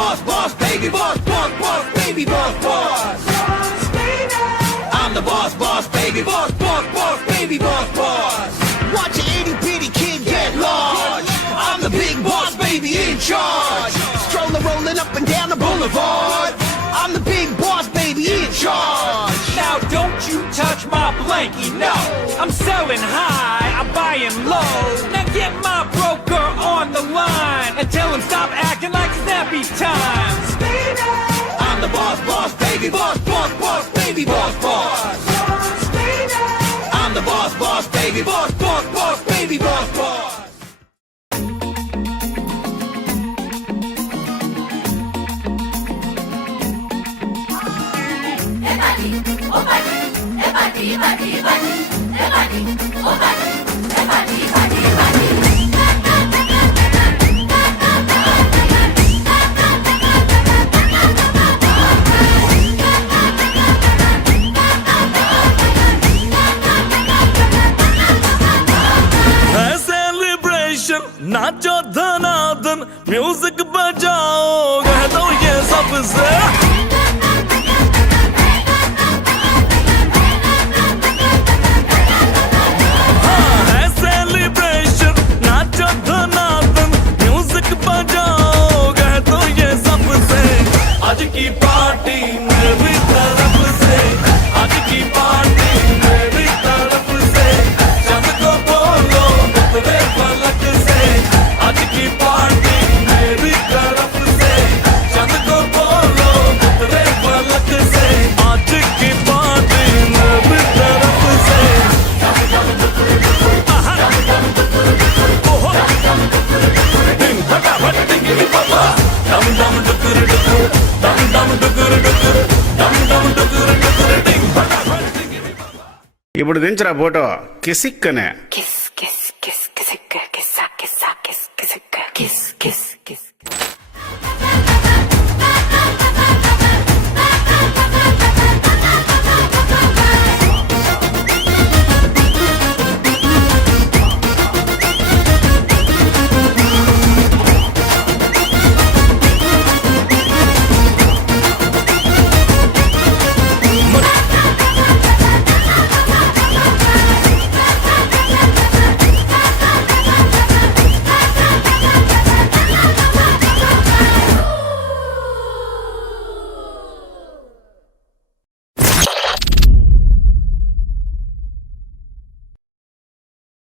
boss, boss, baby, boss, boss, boss, baby, boss, boss. I'm the boss, boss, baby, boss, boss, boss, baby, boss, boss. Watch an itty bitty kid get large. I'm the big boss, baby, in charge. Strolling, rolling up and down the boulevard. I'm the big boss, baby, in charge. Now don't you touch my blankie, no. I'm selling high, I'm buying low. Now get my broker on the line and tell him stop acting like snappy times. I'm the boss, boss, baby, boss, boss, boss, baby, boss, boss. I'm the boss, boss, baby, boss, boss, boss, baby, boss, boss. Nacho धनादन music बजाओ कह दो ये सबसे हाँ है celebration नाचो धनादन music बजाओ कह दो ये सबसे आज की पार्टी मेरी तरफ से आज की पार्टी मेरी तरफ से जब को बोलो तेरे फलक से आज की पार्टी मेरी तरफ से चंद को बोलो तेरे फलक से आज की पार्टी मेरी तरफ से दिन फटाफट टिंगी बाबा दम दम डुकुर डुकुर दम दम डुकुर डुकुर दम दम डुकुर डुकुर दिन फटाफट टिंगी बाबा ఇప్పుడు దించరా photo కిసిక్కనే kiss kiss kiss kiss